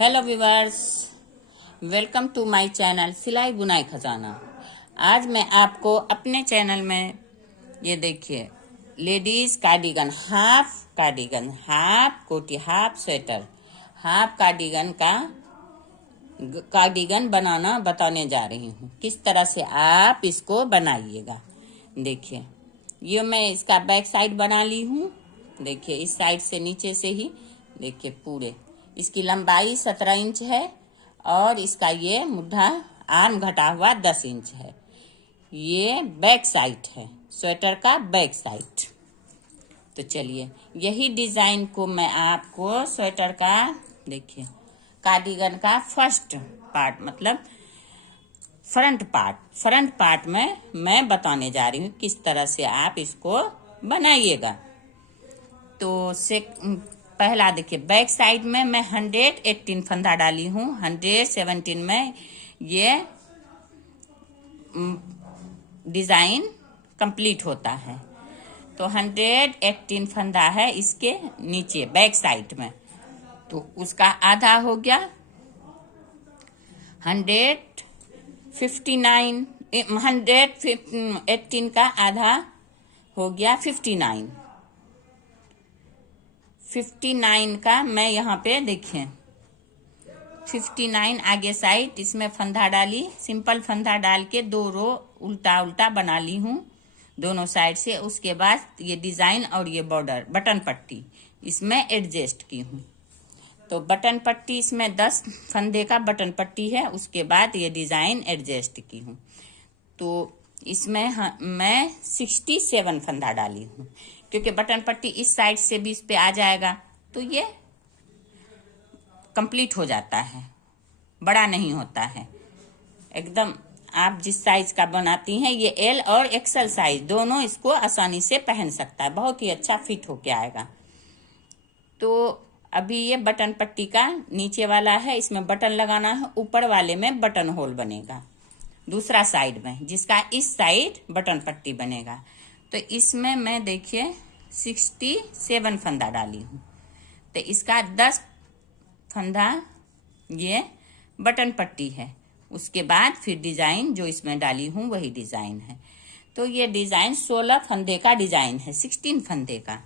Hello viewers, welcome to my channel सिलाई बुनाई खजाना। आज मैं आपको अपने चैनल में ये देखिए लेडीज कार्डिगन, हाफ कोटी, हाफ स्वेटर, हाफ कार्डिगन बनाना बताने जा रही हूँ। किस तरह से आप इसको बनाइएगा। देखिए, ये मैं इसका बैक साइड बना ली हूँ। देखिए, इस साइड से नीचे से ही देखिए पूरे इसकी लंबाई 17 इंच है और इसका ये मुद्दा आर्म घटा हुआ 10 इंच है। ये बैक साइड है, स्वेटर का बैक साइड। तो चलिए, यही डिजाइन को मैं आपको स्वेटर का देखिए कार्डिगन का फर्स्ट पार्ट मतलब फ्रंट पार्ट में मैं बताने जा रही हूँ किस तरह से आप इसको बनाइएगा। तो से पहला देखिए, बैक साइड में मैं 118 फंदा डाली हूँ। 117 में ये डिजाइन कंप्लीट होता है। तो 118 फंदा है इसके नीचे बैक साइड में, तो उसका आधा हो गया 159। 118 का आधा हो गया 59। 59 का मैं यहाँ पे देखिए 59 आगे साइड इसमें फंदा डाली, सिंपल फंदा डाल के 2 रो उल्टा उल्टा बना ली हूँ दोनों साइड से। उसके बाद ये डिजाइन और ये बॉर्डर बटन पट्टी इसमें एडजस्ट की हूँ। तो बटन पट्टी इसमें 10 फंदे का बटन पट्टी है। उसके बाद ये डिजाइन एडजस्ट की हूँ। तो इसमें मैं 67 फंदा डाली हूँ, क्योंकि बटन पट्टी इस साइड से भी इस पे आ जाएगा तो ये कंप्लीट हो जाता है, बड़ा नहीं होता है एकदम। आप जिस साइज का बनाती हैं, ये एल और एक्सल साइज दोनों इसको आसानी से पहन सकता है, बहुत ही अच्छा फिट होके आएगा। तो अभी ये बटन पट्टी का नीचे वाला है, इसमें बटन लगाना है। ऊपर वाले में बटन होल बनेगा दूसरा साइड में, जिसका इस साइड बटन पट्टी बनेगा। तो इसमें मैं देखिए 67 फंदा डाली हूँ। तो इसका 10 फंदा ये बटन पट्टी है। उसके बाद फिर डिजाइन जो इसमें डाली हूँ वही डिजाइन है। तो ये डिजाइन 16 फंदे का डिजाइन है, 16 फंदे का।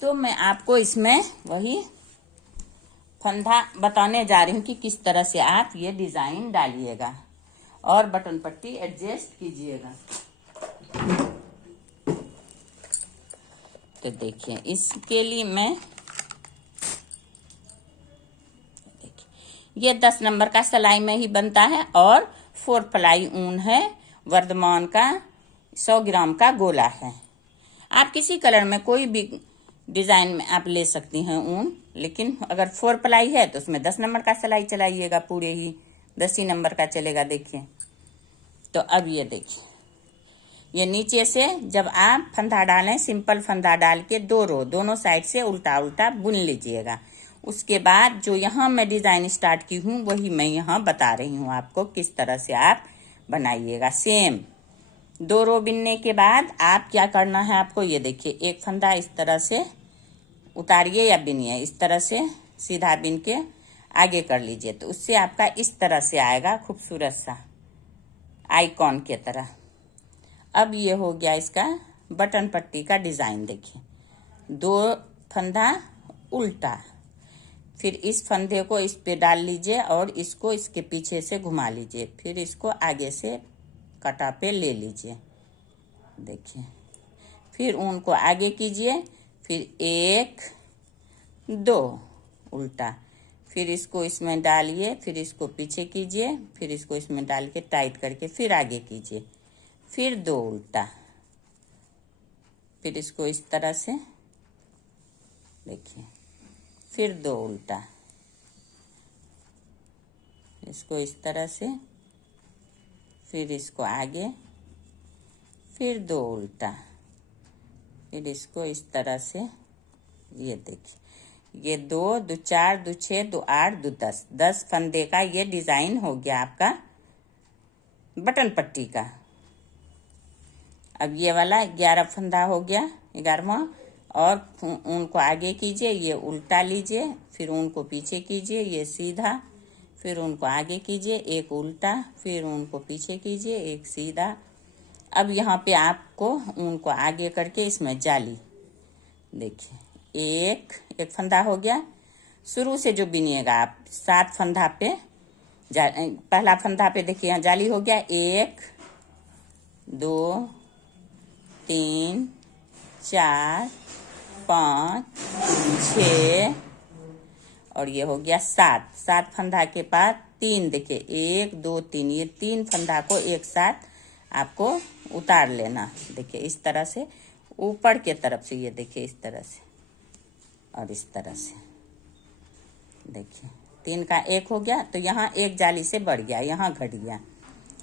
तो मैं आपको इसमें वही फंदा बताने जा रही हूँ कि किस तरह से आप ये डिजाइन डालिएगा और बटन पट्टी एडजस्ट कीजिएगा। तो देखिए, इसके लिए मैं ये 10 नंबर का सिलाई में ही बनता है और 4 प्लाई ऊन है, वर्धमान का 100 ग्राम का गोला है। आप किसी कलर में कोई भी डिजाइन में आप ले सकती हैं ऊन, लेकिन अगर 4 प्लाई है तो उसमें 10 नंबर का सिलाई चलाइएगा, पूरे ही 10 ही नंबर का चलेगा। देखिए, तो अब ये देखिए, ये नीचे से जब आप फंदा डालें, सिंपल फंदा डाल के 2 रो दोनों साइड से उल्टा उल्टा बुन लीजिएगा। उसके बाद जो यहाँ मैं डिजाइन स्टार्ट की हूँ वही मैं यहाँ बता रही हूँ आपको किस तरह से आप बनाइएगा। सेम 2 रो बिनने के बाद आप क्या करना है, आपको ये देखिए एक फंदा इस तरह से उतारिए या बिनिए, इस तरह से सीधा बिन के आगे कर लीजिए। तो उससे आपका इस तरह से आएगा खूबसूरत सा आइकॉन की तरह। अब ये हो गया इसका बटन पट्टी का डिजाइन। देखिए, 2 फंदा उल्टा, फिर इस फंदे को इस पे डाल लीजिए और इसको इसके पीछे से घुमा लीजिए, फिर इसको आगे से कटा पे ले लीजिए। देखिए, फिर ऊन को आगे कीजिए, फिर 1 2 उल्टा, फिर इसको इसमें डालिए, फिर इसको पीछे कीजिए, फिर इसको इसमें डाल के टाइट करके फिर आगे कीजिए, फिर 2 उल्टा, फिर इसको इस तरह से देखिए, फिर 2 उल्टा, इसको इस तरह से, फिर इसको आगे, फिर 2 उल्टा, फिर इसको इस तरह से। ये देखिए, ये 2 2 4 2 6 2 8 2 10 फंदे का ये डिजाइन हो गया आपका बटन पट्टी का। अब ये वाला 11 फंदा हो गया, 11वां, और ऊन को आगे कीजिए, ये उल्टा लीजिए, फिर ऊन को पीछे कीजिए, ये सीधा, फिर ऊन को आगे कीजिए, एक उल्टा, फिर ऊन को पीछे कीजिए, एक सीधा। अब यहाँ पे आपको ऊन को आगे करके इसमें जाली, देखिए एक फंदा हो गया। शुरू से जो बिनिएगा आप 7 फंदा पे, पहला फंदा पे देखिए यहाँ जाली हो गया, 1 2 3 4 5 6 और ये हो गया 7 फंदा के बाद 3, देखिए 1 2 3, ये 3 फंदा को एक साथ आपको उतार लेना। देखिए इस तरह से ऊपर के तरफ से, ये देखिए इस तरह से और इस तरह से, देखिए 3 का 1 हो गया। तो यहाँ एक जाली से बढ़ गया, यहाँ घट गया।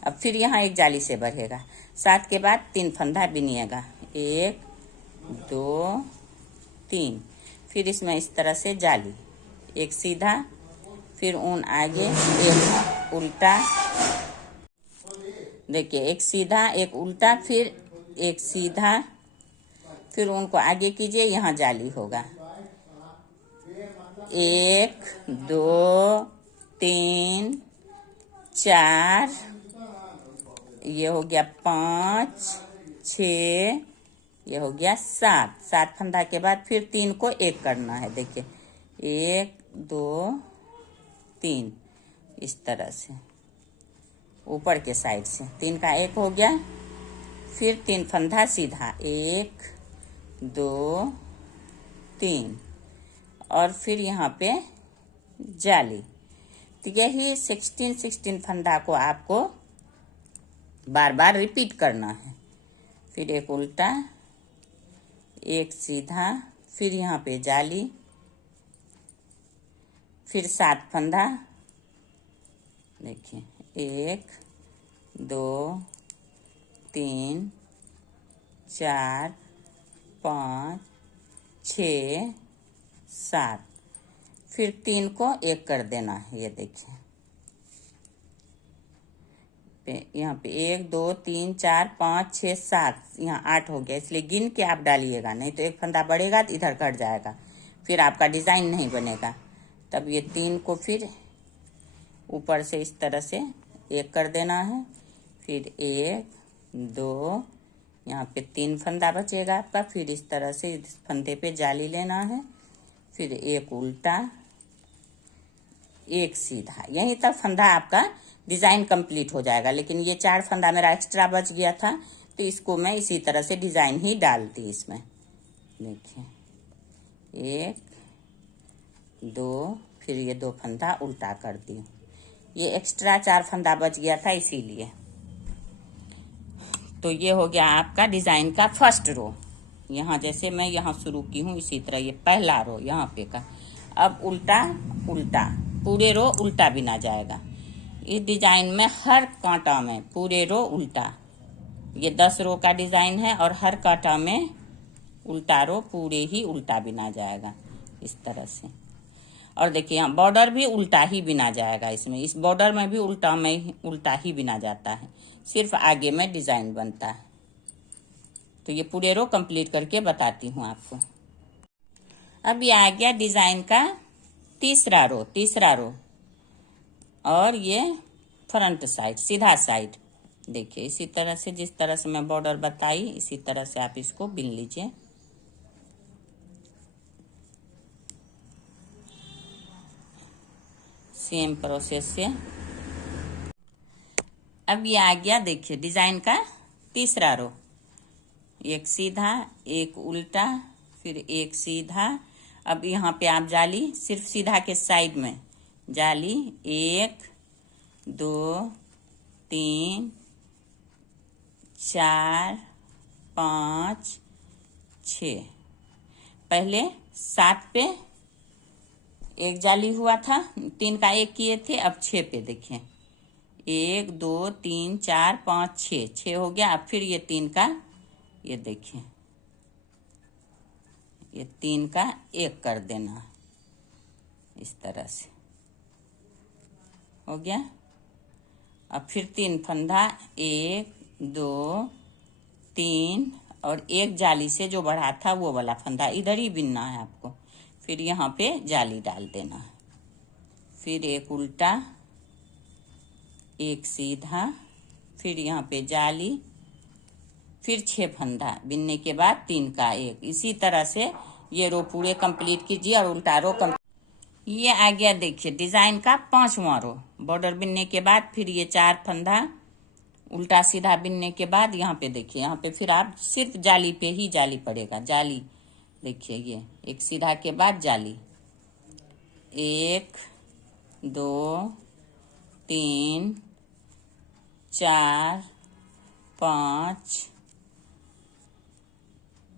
अब फिर यहाँ एक जाली से बढ़ेगा। 7 के बाद 3 फंदा बिनिएगा, 1 2 3, फिर इसमें इस तरह से जाली, एक सीधा, फिर ऊन आगे, एक उल्टा, देखिए एक सीधा एक उल्टा, फिर एक सीधा, फिर ऊन को आगे कीजिए, यहाँ जाली होगा, 1 2 3 4, ये हो गया 5 6, ये हो गया 7 फंदा के बाद फिर 3 को एक करना है। देखिए 1 2 3, इस तरह से ऊपर के साइड से 3 का 1 हो गया। फिर 3 फंदा सीधा, 1 2 3, और फिर यहाँ पे जाली। तो यही 16 फंदा को आपको बार बार रिपीट करना है। फिर एक उल्टा, एक सीधा, फिर यहाँ पे जाली, फिर 7 फंदा, देखिए 1 2 3 4 5 6 7, फिर 3 को एक कर देना है। ये देखिए यहाँ पे 1 2 3 4 5 6 7, यहाँ 8 हो गया, इसलिए गिन के आप डालिएगा, नहीं तो एक फंदा बढ़ेगा तो इधर कट जाएगा, फिर आपका डिज़ाइन नहीं बनेगा। तब ये 3 को फिर ऊपर से इस तरह से एक कर देना है, फिर 1 2, यहाँ पे 3 फंदा बचेगा आपका, फिर इस तरह से इस फंदे पे जाली लेना है, फिर एक उल्टा, एक सीधा, यहीं तक फंदा आपका डिज़ाइन कंप्लीट हो जाएगा। लेकिन ये 4 फंदा मेरा एक्स्ट्रा बच गया था, तो इसको मैं इसी तरह से डिज़ाइन ही डालती इसमें। देखिए 1 2, फिर ये 2 फंदा उल्टा कर दी, ये एक्स्ट्रा 4 फंदा बच गया था इसीलिए। तो ये हो गया आपका डिज़ाइन का फर्स्ट रो। यहाँ जैसे मैं यहाँ शुरू की हूँ इसी तरह ये पहला रो यहाँ पे का। अब उल्टा उल्टा, पूरे रो उल्टा बिना जाएगा। इस डिज़ाइन में हर कांटा में पूरे रो उल्टा, ये 10 रो का डिज़ाइन है और हर कांटा में उल्टा रो पूरे ही उल्टा बिना जाएगा इस तरह से। और देखिए यहाँ बॉर्डर भी उल्टा ही बिना जाएगा, इसमें इस बॉर्डर में भी उल्टा ही बिना जाता है, सिर्फ आगे में डिज़ाइन बनता है। तो ये पूरे रो कंप्लीट करके बताती हूँ आपको। अब ये आ गया डिज़ाइन का तीसरा रो और ये फ्रंट साइड, सीधा साइड। देखिए इसी तरह से, जिस तरह से मैं बॉर्डर बताई इसी तरह से आप इसको बिन लीजिए। सेम प्रोसेस से। अब ये आ गया देखिए डिज़ाइन का तीसरा रो, एक सीधा एक उल्टा, फिर एक सीधा। अब यहाँ पे आप जाली, सिर्फ सीधा के साइड में जाली, 1 2 3 4 5 6, पहले 7 पे एक जाली हुआ था, 3 का 1 किए थे, अब 6 पे देखिए 1 2 3 4 5 6 हो गया। अब फिर ये 3 का, ये देखिए ये 3 का 1 कर देना इस तरह से, हो गया। अब फिर 3 फंदा, 1 2 3 और एक जाली से जो बढ़ा था वो वाला फंदा इधर ही बिनना है आपको। फिर यहाँ पे जाली डाल देना है, फिर एक उल्टा, एक सीधा, फिर यहाँ पे जाली, फिर 6 फंदा बिनने के बाद 3 का 1। इसी तरह से ये रो पूरे कंप्लीट कीजिए और उल्टा रो ये आ गया देखिए डिजाइन का 5वां रो। बॉर्डर बिनने के बाद फिर ये 4 फंदा उल्टा सीधा बिनने के बाद यहाँ पे देखिए, यहाँ पे फिर आप सिर्फ जाली पे ही जाली पड़ेगा। जाली देखिए, ये एक सीधा के बाद जाली, 1 2 3 4 5।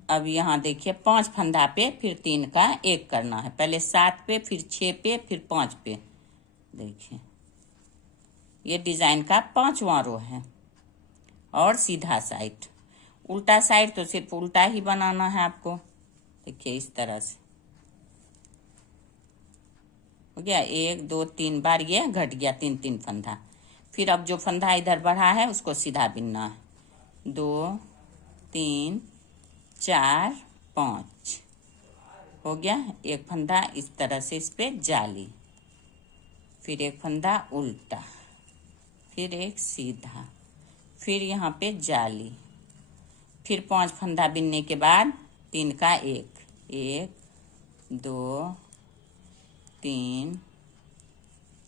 अब यहाँ देखिए 5 फंदा पे फिर 3 का 1 करना है। पहले 7 पे, फिर 6 पे, फिर 5 पे। देखिए ये डिजाइन का 5वां रो है। और सीधा साइड, उल्टा साइड तो सिर्फ उल्टा ही बनाना है आपको। देखिए इस तरह से हो गया। 1 2 3 बार ये घट गया, 3 3 फंदा। फिर अब जो फंदा इधर बढ़ा है उसको सीधा बिनना है। 2 3 4 5 हो गया। एक फंदा इस तरह से इस पे जाली, फिर एक फंदा उल्टा, फिर एक सीधा, फिर यहाँ पे जाली, फिर 5 फंदा बिनने के बाद 3 का 1, 1 2 3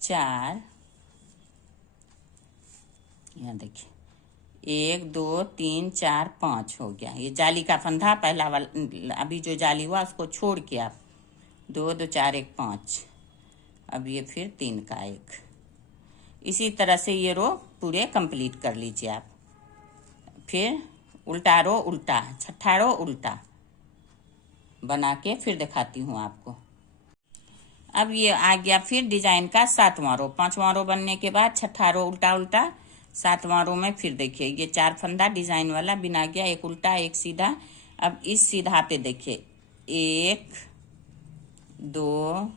4। यहाँ देखिए 1 2 3 4 5 हो गया। ये जाली का फंदा पहला वाला, अभी जो जाली हुआ उसको छोड़ के आप 2 2 4 1 5। अब ये फिर 3 का 1। इसी तरह से ये रो पूरे कंप्लीट कर लीजिए आप। फिर उल्टा रो उल्टा, 6ठा रो उल्टा बना के फिर दिखाती हूँ आपको। अब ये आ गया फिर डिजाइन का 7वां रो। 5वां रो बनने के बाद 6ठा रो उल्टा उल्टा, 7वां रो में फिर देखिए ये 4 फंदा डिजाइन वाला बिना गया, एक उल्टा एक सीधा। अब इस सीधा पे देखिए 1 2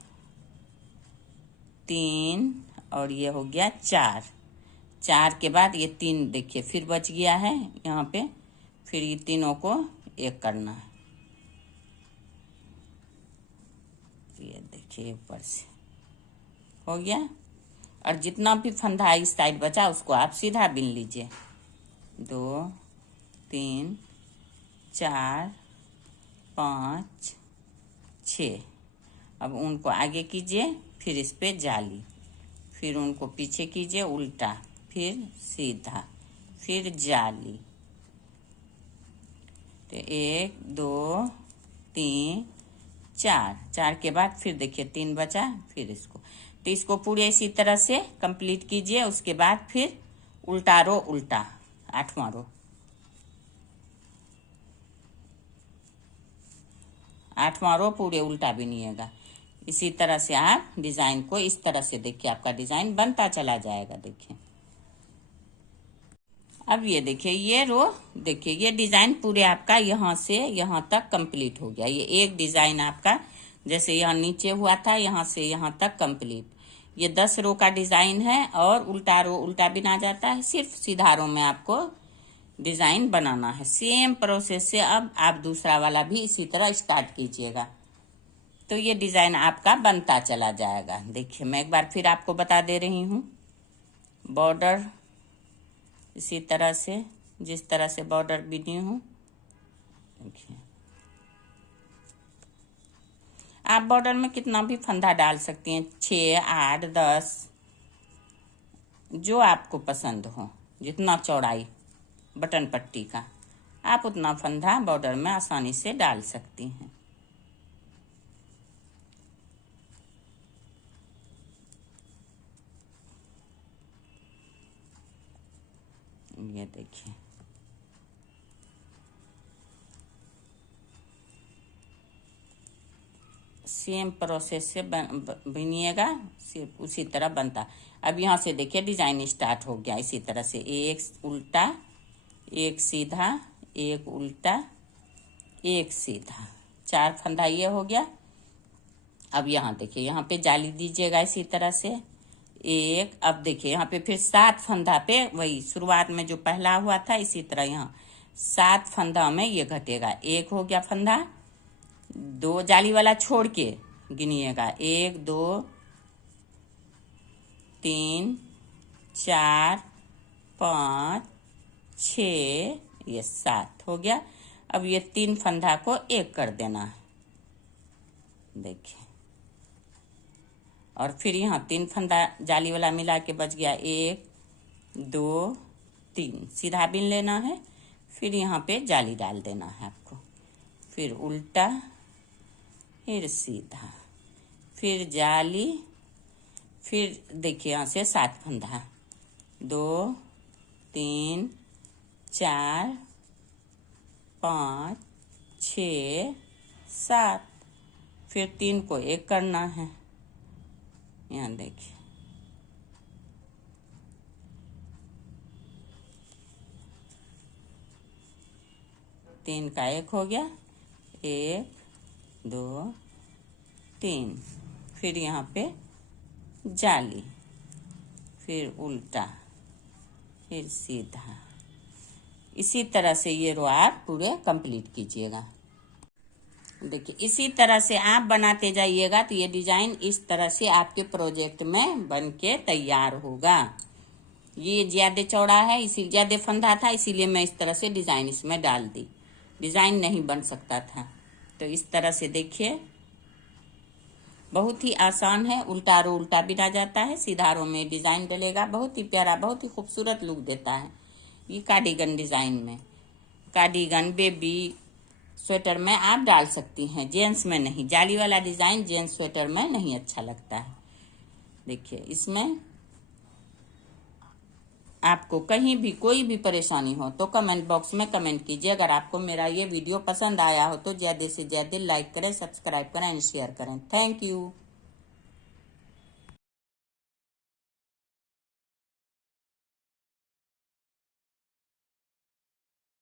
3 और ये हो गया 4। 4 के बाद ये 3 देखिए फिर बच गया है यहाँ पे। फिर ये तीनों को 1 करना है। ये देखिए ऊपर से हो गया। और जितना भी फंदा इस साइड बचा उसको आप सीधा बिन लीजिए। 2 3 4 5 6। अब उनको आगे कीजिए, फिर इस पे जाली, फिर उनको पीछे कीजिए उल्टा, फिर सीधा, फिर जाली। तो 1 2 3 4। 4 के बाद फिर देखिए 3 बचा, फिर इसको, तो इसको पूरे इसी तरह से कंप्लीट कीजिए। उसके बाद फिर उल्टा रो उल्टा, 8वां रो, 8वां रो पूरे उल्टा बिनिएगा। इसी तरह से आप डिजाइन को इस तरह से देखिए, आपका डिजाइन बनता चला जाएगा। देखिए अब ये देखिए ये रो, देखिए ये डिजाइन पूरे आपका यहाँ से यहाँ तक कंप्लीट हो गया। ये एक डिजाइन आपका जैसे यहाँ नीचे हुआ था यहाँ से यहाँ तक कंप्लीट। ये 10 रो का डिजाइन है और उल्टा रो उल्टा बिना जाता है, सिर्फ सीधा रो में आपको डिजाइन बनाना है। सेम प्रोसेस से अब आप दूसरा वाला भी इसी तरह स्टार्ट कीजिएगा, तो ये डिजाइन आपका बनता चला जाएगा। देखिए मैं एक बार फिर आपको बता दे रही हूँ। बॉर्डर इसी तरह से, जिस तरह से बॉर्डर बिनी हूँ, देखिए आप बॉर्डर में कितना भी फंदा डाल सकती हैं, 6 8 10 जो आपको पसंद हो। जितना चौड़ाई बटन पट्टी का आप उतना फंदा बॉर्डर में आसानी से डाल सकती हैं। ये देखिए सेम प्रोसेस से बिनिएगा, सिर्फ उसी तरह बनता। अब यहाँ से देखिए डिजाइन स्टार्ट हो गया। इसी तरह से एक उल्टा एक सीधा, एक उल्टा एक सीधा, 4 फंदा ये हो गया। अब यहाँ देखिए यहाँ पे जाली दीजिएगा इसी तरह से एक। अब देखिए यहाँ पे फिर 7 फंदा पे वही शुरुआत में जो पहला हुआ था इसी तरह यहाँ 7 फंदा में ये घटेगा। 1 हो गया फंदा, 2 जाली वाला छोड़ के गिनिएगा, 1 2 3 4 5 6, ये 7 हो गया। अब ये 3 फंदा को एक कर देना है, देखिए। और फिर यहाँ 3 फंदा जाली वाला मिला के बच गया, 1 2 3, सीधा बीन लेना है। फिर यहाँ पे जाली डाल देना है आपको, फिर उल्टा, फिर सीधा, फिर जाली, फिर देखिए यहाँ से 7 फंदा, 2 3 4 5 6 7, फिर 3 को एक करना है, यहाँ देखिए। तीन का एक हो गया, 1 2 3, फिर यहाँ पे जाली, फिर उल्टा, फिर सीधा। इसी तरह से ये रो आप पूरे कंप्लीट कीजिएगा। देखिए इसी तरह से आप बनाते जाइएगा तो ये डिजाइन इस तरह से आपके प्रोजेक्ट में बन के तैयार होगा। ये ज्यादा चौड़ा है, इसी ज्यादा फंदा था, इसीलिए मैं इस तरह से डिजाइन इसमें डाल दी। डिजाइन नहीं बन सकता था, तो इस तरह से देखिए बहुत ही आसान है। उल्टा रो उल्टा बिना जाता है, सीधा रो में डिजाइन डलेगा, बहुत ही प्यारा, बहुत ही खूबसूरत लुक देता है ये कार्डिगन डिजाइन में। कार्डिगन, बेबी स्वेटर में आप डाल सकती हैं, जेंट्स में नहीं। जाली वाला डिजाइन जेंट्स स्वेटर में नहीं अच्छा लगता है। देखिए इसमें आपको कहीं भी कोई भी परेशानी हो तो कमेंट बॉक्स में कमेंट कीजिए। अगर आपको मेरा ये वीडियो पसंद आया हो तो ज्यादा से ज्यादा लाइक करें, सब्सक्राइब करें एंड शेयर करें। Thank you.